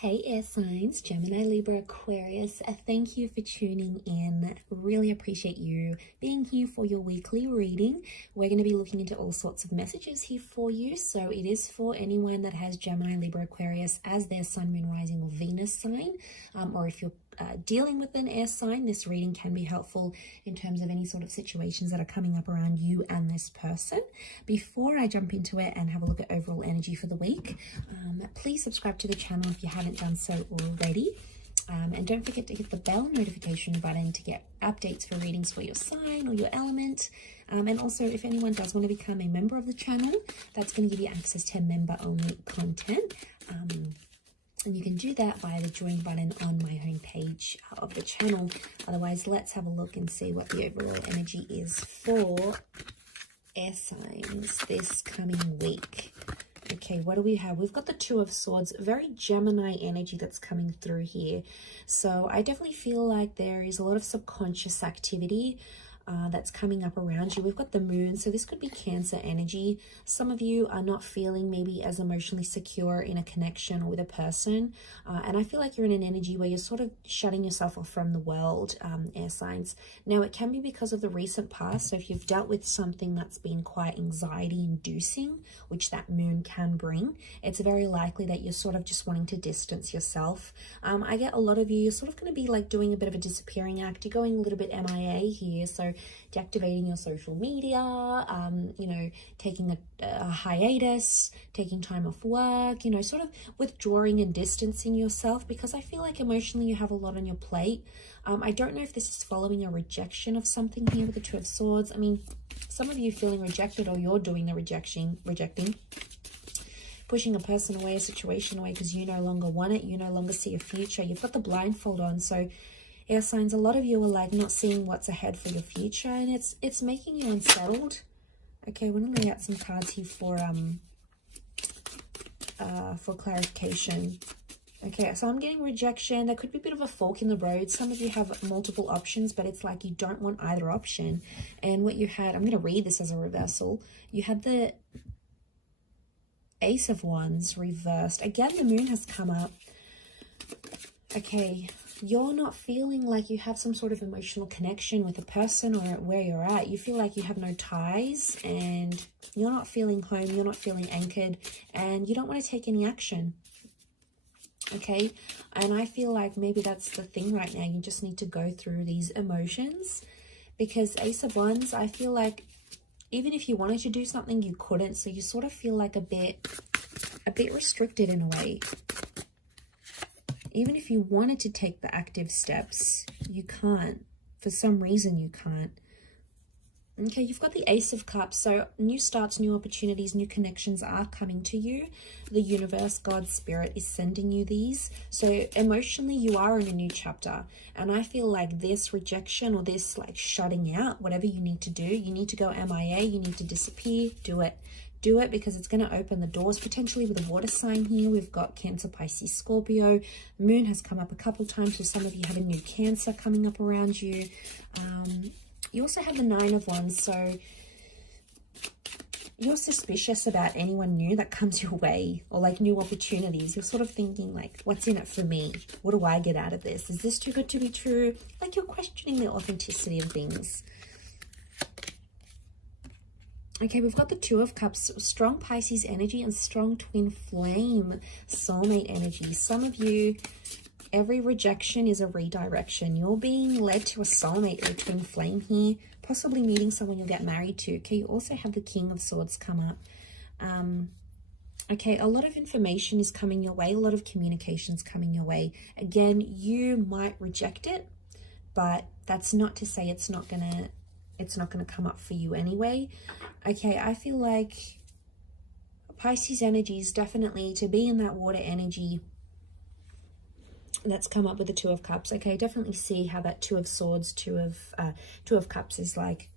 Hey air signs, Gemini, Libra, Aquarius, thank you for tuning in. Really appreciate you being here for your weekly reading. We're going to be looking into all sorts of messages here for you. So it is for anyone that has Gemini, Libra, Aquarius as their sun, moon, rising or Venus sign, or if you're dealing with an air sign, this reading can be helpful in terms of any sort of situations that are coming up around you and this person. Before I jump into it and have a look at overall energy for the week, please subscribe to the channel if you haven't done so already. And don't forget to hit the bell notification button to get updates for readings for your sign or your element. And also, if anyone does want to become a member of the channel, that's going to give you access to member-only content. And you can do that via the join button on my homepage of the channel. Otherwise, let's have a look and see what the overall energy is for air signs this coming week. Okay, what do we have? We've got the Two of Swords, very Gemini energy that's coming through here. So I definitely feel like there is a lot of subconscious activity that's coming up around you. We've got the moon, so this could be Cancer energy. Some of you are not feeling maybe as emotionally secure in a connection or with a person, and I feel like you're in an energy where you're sort of shutting yourself off from the world, air signs. Now it can be because of the recent past, so if you've dealt with something that's been quite anxiety inducing, which that moon can bring, it's very likely that you're sort of just wanting to distance yourself. I get a lot of you, you're sort of going to be like doing a bit of a disappearing act. You're going a little bit MIA here, so deactivating your social media, you know, taking a hiatus, taking time off work, you know, sort of withdrawing and distancing yourself, because I feel like emotionally you have a lot on your plate. I don't know if this is following a rejection of something here with the Two of Swords. I mean, some of you feeling rejected, or you're doing the rejecting, pushing a person away, a situation away because you no longer want it, you no longer see a future. You've got the blindfold on, so air signs, a lot of you are like not seeing what's ahead for your future, and it's making you unsettled. Okay, we're gonna lay out some cards here for clarification. Okay, so I'm getting rejection. There could be a bit of a fork in the road. Some of you have multiple options, but it's like you don't want either option. And what you had, I'm going to read this as a reversal. You had the Ace of Wands reversed. Again, the moon has come up. Okay, you're not feeling like you have some sort of emotional connection with a person or where you're at. You feel like you have no ties and you're not feeling home, you're not feeling anchored, and you don't want to take any action. Okay, and I feel like maybe that's the thing right now. You just need to go through these emotions, because Ace of Wands, I feel like even if you wanted to do something, you couldn't. So you sort of feel like a bit restricted in a way. Even if you wanted to take the active steps, you can't. For some reason, you can't. Okay, you've got the Ace of Cups. So new starts, new opportunities, new connections are coming to you. The universe, God, Spirit is sending you these. So emotionally, you are in a new chapter. And I feel like this rejection or this like shutting out, whatever you need to do, you need to go MIA, you need to disappear, do it. Do it, because it's going to open the doors, potentially with a water sign here. We've got Cancer, Pisces, Scorpio. Moon has come up a couple times, so some of you have a new Cancer coming up around you. You also have the Nine of Wands, so you're suspicious about anyone new that comes your way, or like new opportunities. You're sort of thinking like, what's in it for me? What do I get out of this? Is this too good to be true? Like you're questioning the authenticity of things. Okay, we've got the Two of Cups, strong Pisces energy and strong twin flame soulmate energy. Some of you, every rejection is a redirection. You're being led to a soulmate or a twin flame here, possibly meeting someone you'll get married to. Okay, you also have the King of Swords come up. Okay, a lot of information is coming your way, a lot of communications coming your way. Again, you might reject it, but that's not to say it's not gonna come up for you anyway. Okay, I feel like Pisces energy is definitely to be in that water energy that's come up with the Two of Cups. Okay, definitely see how that Two of Swords, Two of Cups is like,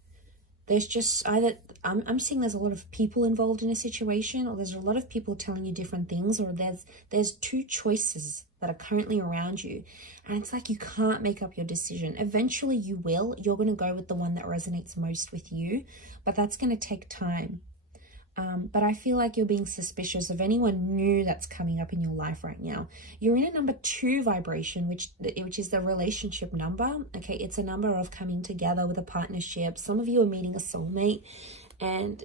there's just either, I'm seeing there's a lot of people involved in a situation, or there's a lot of people telling you different things, or there's two choices that are currently around you, and it's like you can't make up your decision. Eventually you will. You're going to go with the one that resonates most with you, but that's going to take time. But I feel like you're being suspicious of anyone new that's coming up in your life right now. You're in a number 2 vibration, which is the relationship number. Okay, it's a number of coming together with a partnership. Some of you are meeting a soulmate, and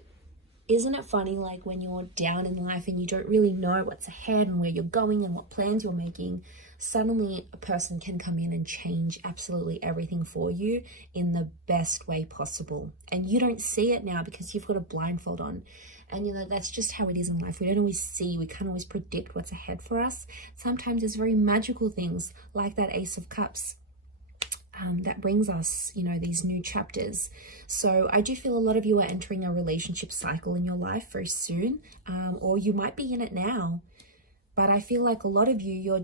isn't it funny, like when you're down in life and you don't really know what's ahead and where you're going and what plans you're making, suddenly a person can come in and change absolutely everything for you in the best way possible. And you don't see it now because you've got a blindfold on. And you know, that's just how it is in life. We don't always see, we can't always predict what's ahead for us. Sometimes it's very magical things like that Ace of Cups. That brings us, you know, these new chapters. So I do feel a lot of you are entering a relationship cycle in your life very soon, or you might be in it now. But I feel like a lot of you,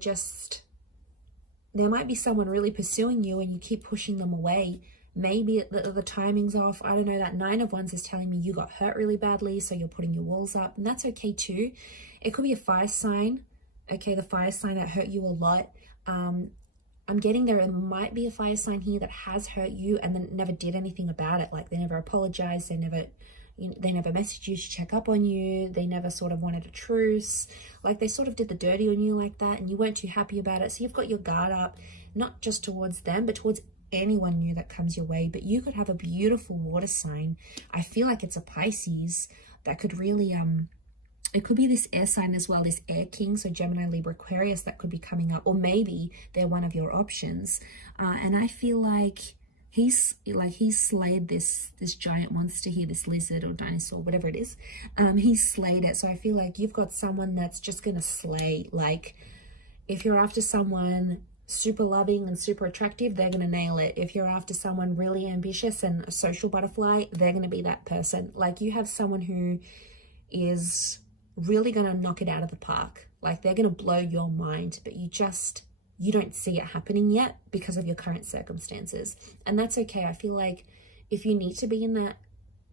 there might be someone really pursuing you and you keep pushing them away. Maybe the timing's off. I don't know. That 9 of Wands is telling me you got hurt really badly, so you're putting your walls up, and that's okay too. It could be a fire sign. Okay, the fire sign that hurt you a lot. I'm getting there might be a fire sign here that has hurt you and then never did anything about it. Like they never apologized, they never messaged you to check up on you, they never sort of wanted a truce, like they sort of did the dirty on you like that, and you weren't too happy about it. So you've got your guard up, not just towards them, but towards anyone new that comes your way. But you could have a beautiful water sign. I feel like it's a Pisces that could really it could be this air sign as well, this air king, so Gemini, Libra, Aquarius, that could be coming up, or maybe they're one of your options. And I feel like he's slayed this giant monster here, this lizard or dinosaur, whatever it is. He's slayed it. So I feel like you've got someone that's just gonna slay. Like if you're after someone super loving and super attractive, they're gonna nail it. If you're after someone really ambitious and a social butterfly, they're gonna be that person. Like you have someone who is really gonna knock it out of the park. Like they're gonna blow your mind, but you don't see it happening yet because of your current circumstances. And that's okay. I feel like if you need to be in that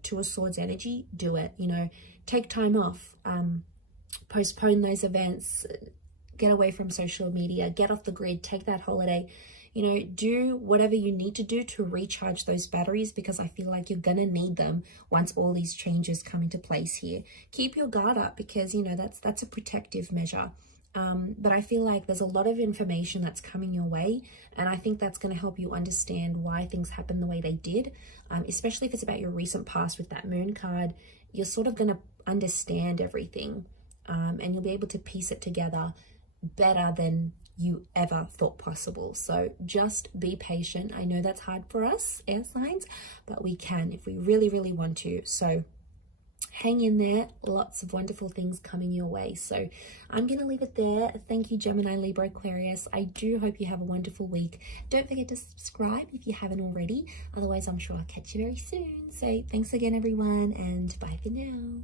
2 of Swords energy, do it. You know, take time off, postpone those events, get away from social media, get off the grid, take that holiday. You know, do whatever you need to do to recharge those batteries, because I feel like you're gonna need them once all these changes come into place here. Keep your guard up, because you know that's a protective measure. But I feel like there's a lot of information that's coming your way, and I think that's going to help you understand why things happen the way they did, especially if it's about your recent past with that Moon card. You're sort of going to understand everything, and you'll be able to piece it together better than you ever thought possible. So just be patient. I know that's hard for us air signs, but we can if we really, really want to. So hang in there. Lots of wonderful things coming your way. So I'm going to leave it there. Thank you, Gemini, Libra, Aquarius. I do hope you have a wonderful week. Don't forget to subscribe if you haven't already. Otherwise, I'm sure I'll catch you very soon. So thanks again, everyone, and bye for now.